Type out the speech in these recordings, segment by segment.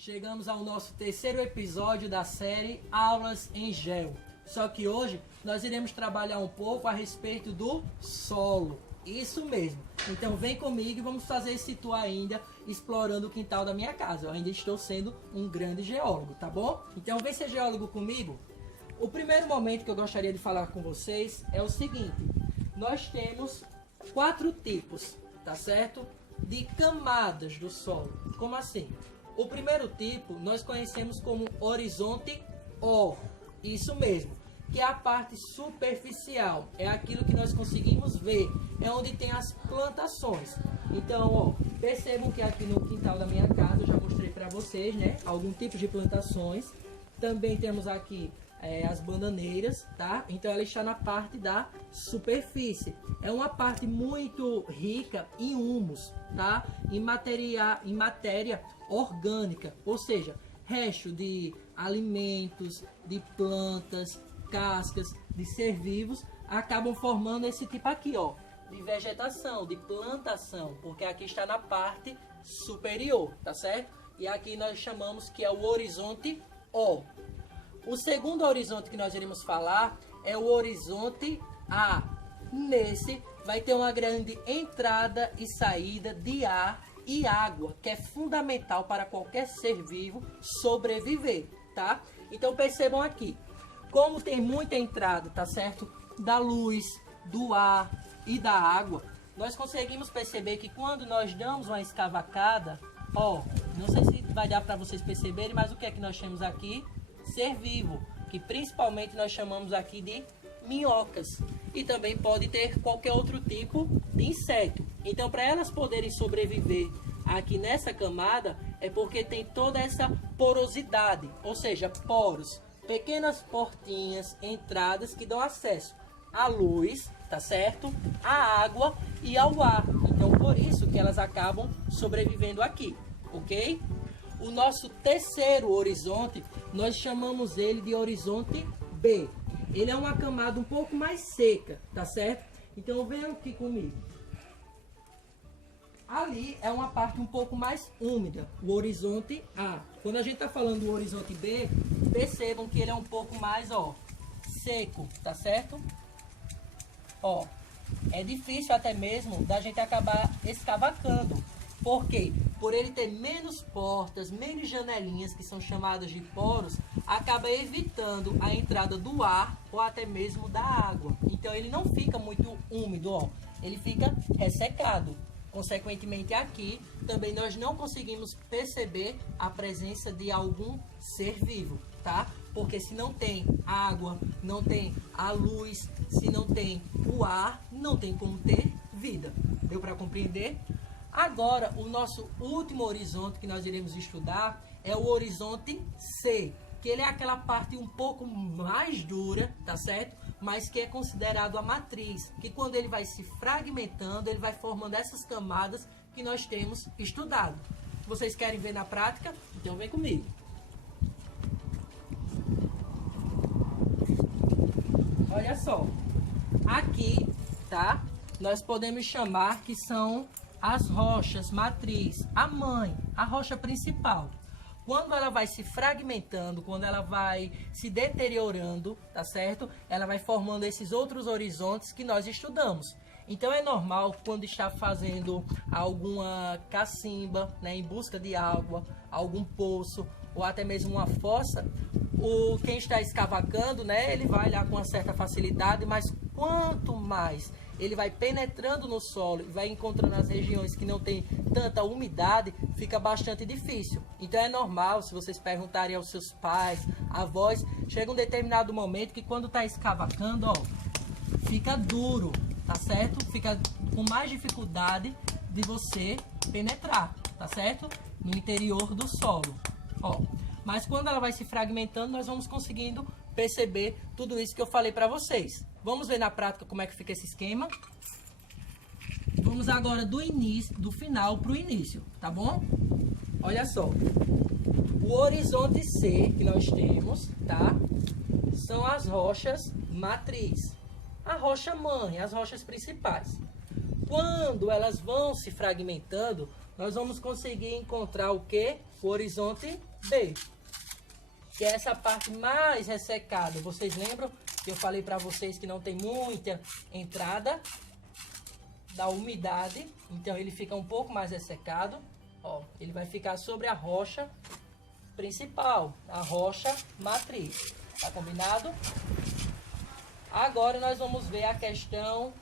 Chegamos ao nosso terceiro episódio da série Aulas em Geo. Só que hoje nós iremos trabalhar um pouco a respeito do solo. Isso mesmo. Então vem comigo e vamos fazer esse tour ainda explorando o quintal da minha casa. Eu ainda estou sendo um grande geólogo, tá bom? Então vem ser geólogo comigo. O primeiro momento que eu gostaria de falar com vocês é o seguinte. Nós temos 4 tipos, tá certo? De camadas do solo. Como assim? O primeiro tipo nós conhecemos como horizonte O. Isso mesmo, que é a parte superficial. É aquilo que nós conseguimos ver. É onde tem as plantações. Então, ó, percebam que aqui no quintal da minha casa, eu já mostrei para vocês, né? Algum tipo de plantações. Também temos aqui as bananeiras, tá? Então ela está na parte da superfície. É uma parte muito rica em humus, tá? Em matéria orgânica, ou seja, resto de alimentos, de plantas, cascas, de ser vivos, acabam formando esse tipo aqui, ó, de vegetação, de plantação, porque aqui está na parte superior, tá certo? E aqui nós chamamos que é o horizonte O. O segundo horizonte que nós iremos falar é o horizonte A. Nesse vai ter uma grande entrada e saída de ar e água, que é fundamental para qualquer ser vivo sobreviver, tá? Então percebam aqui, como tem muita entrada, tá certo? Da luz, do ar e da água, nós conseguimos perceber que quando nós damos uma escavacada, ó, não sei se vai dar para vocês perceberem, mas o que é que nós temos aqui? Ser vivo, que principalmente nós chamamos aqui de minhocas, e também pode ter qualquer outro tipo de inseto. Então, para elas poderem sobreviver aqui nessa camada, é porque tem toda essa porosidade, ou seja, poros, pequenas portinhas, entradas que dão acesso à luz, tá certo? À água e ao ar. Então, por isso que elas acabam sobrevivendo aqui, ok? O nosso terceiro horizonte, nós chamamos ele de horizonte B. Ele é uma camada um pouco mais seca, tá certo? Então venham aqui comigo. Ali é uma parte um pouco mais úmida, o horizonte A. Quando a gente está falando do horizonte B, percebam que ele é um pouco mais, ó, seco, tá certo? Ó, é difícil até mesmo da gente acabar escavacando. Por quê? Por ele ter menos portas, menos janelinhas, que são chamadas de poros, acaba evitando a entrada do ar ou até mesmo da água. Então ele não fica muito úmido, ó, ele fica ressecado. Consequentemente aqui, também nós não conseguimos perceber a presença de algum ser vivo, tá? Porque se não tem água, não tem a luz, se não tem o ar, não tem como ter vida. Deu para compreender? Agora, o nosso último horizonte que nós iremos estudar é o horizonte C, que ele é aquela parte um pouco mais dura, tá certo? Mas que é considerado a matriz, que quando ele vai se fragmentando, ele vai formando essas camadas que nós temos estudado. Vocês querem ver na prática? Então vem comigo. Olha só, aqui, tá? Nós podemos chamar que são as rochas matriz, a mãe, a rocha principal. Quando ela vai se fragmentando, quando ela vai se deteriorando, tá certo? Ela vai formando esses outros horizontes que nós estudamos. Então é normal quando está fazendo alguma cacimba, né, em busca de água, algum poço ou até mesmo uma fossa, quem está escavacando, né, ele vai lá com uma certa facilidade, mas quanto mais ele vai penetrando no solo e vai encontrando as regiões que não tem tanta umidade, fica bastante difícil. Então é normal, se vocês perguntarem aos seus pais, avós, chega um determinado momento que quando está escavacando, ó, fica duro, tá certo? Fica com mais dificuldade de você penetrar, tá certo? No interior do solo, ó. Mas quando ela vai se fragmentando, nós vamos conseguindo perceber tudo isso que eu falei para vocês. Vamos ver na prática como é que fica esse esquema. Vamos agora do final para o início, tá bom? Olha só. O horizonte C que nós temos, tá? São as rochas matriz. A rocha mãe, as rochas principais. Quando elas vão se fragmentando, nós vamos conseguir encontrar o que? O horizonte B, que é essa parte mais ressecada. Vocês lembram que eu falei para vocês que não tem muita entrada da umidade, então ele fica um pouco mais ressecado. Ó, ele vai ficar sobre a rocha principal, a rocha matriz. Tá combinado? Agora nós vamos ver a questão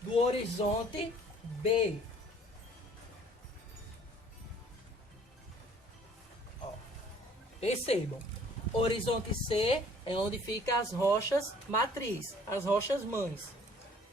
do horizonte B. Ó, percebam, horizonte C é onde ficam as rochas matriz, as rochas mães.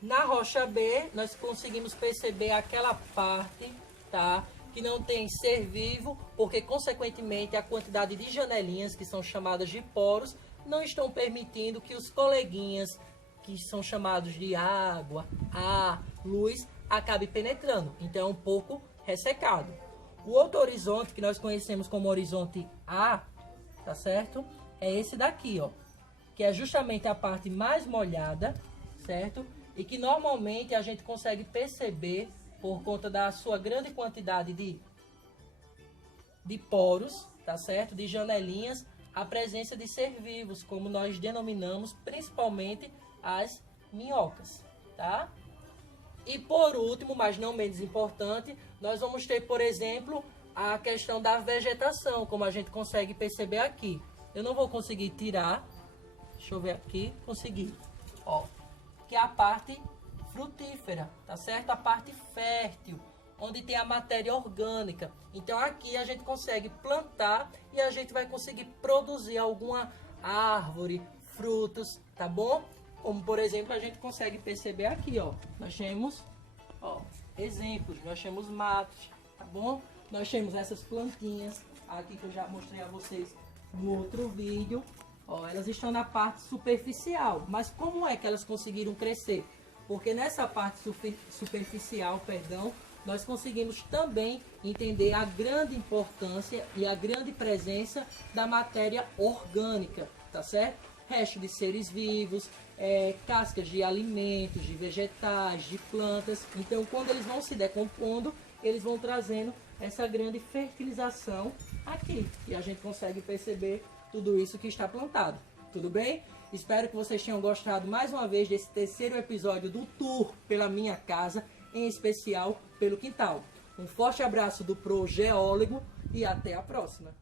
Na rocha B, nós conseguimos perceber aquela parte, tá, que não tem ser vivo, porque consequentemente a quantidade de janelinhas, que são chamadas de poros, não estão permitindo que os coleguinhas, que são chamados de água, ar, luz, acabe penetrando. Então é um pouco ressecado. O outro horizonte que nós conhecemos como horizonte A, tá certo? É esse daqui, ó, que é justamente a parte mais molhada, certo? E que normalmente a gente consegue perceber por conta da sua grande quantidade de poros, tá certo? De janelinhas, a presença de ser vivos, como nós denominamos principalmente as minhocas, tá? E por último, mas não menos importante, nós vamos ter, por exemplo, a questão da vegetação, como a gente consegue perceber aqui. Eu não vou conseguir tirar, deixa eu ver aqui, consegui, ó, que é a parte frutífera, tá certo? A parte fértil, onde tem a matéria orgânica. Então aqui a gente consegue plantar e a gente vai conseguir produzir alguma árvore, frutos, tá bom? Como por exemplo a gente consegue perceber aqui, ó, nós temos, ó, exemplos, nós temos matos, tá bom? Nós temos essas plantinhas aqui que eu já mostrei a vocês no outro vídeo, ó, elas estão na parte superficial, mas como é que elas conseguiram crescer? Porque nessa parte superficial, perdão, nós conseguimos também entender a grande importância e a grande presença da matéria orgânica, tá certo? Resto de seres vivos, cascas de alimentos, de vegetais, de plantas. Então, quando eles vão se decompondo, eles vão trazendo essa grande fertilização aqui. E a gente consegue perceber tudo isso que está plantado. Tudo bem? Espero que vocês tenham gostado mais uma vez desse terceiro episódio do tour pela minha casa, em especial pelo quintal. Um forte abraço do Pro Geólogo e até a próxima.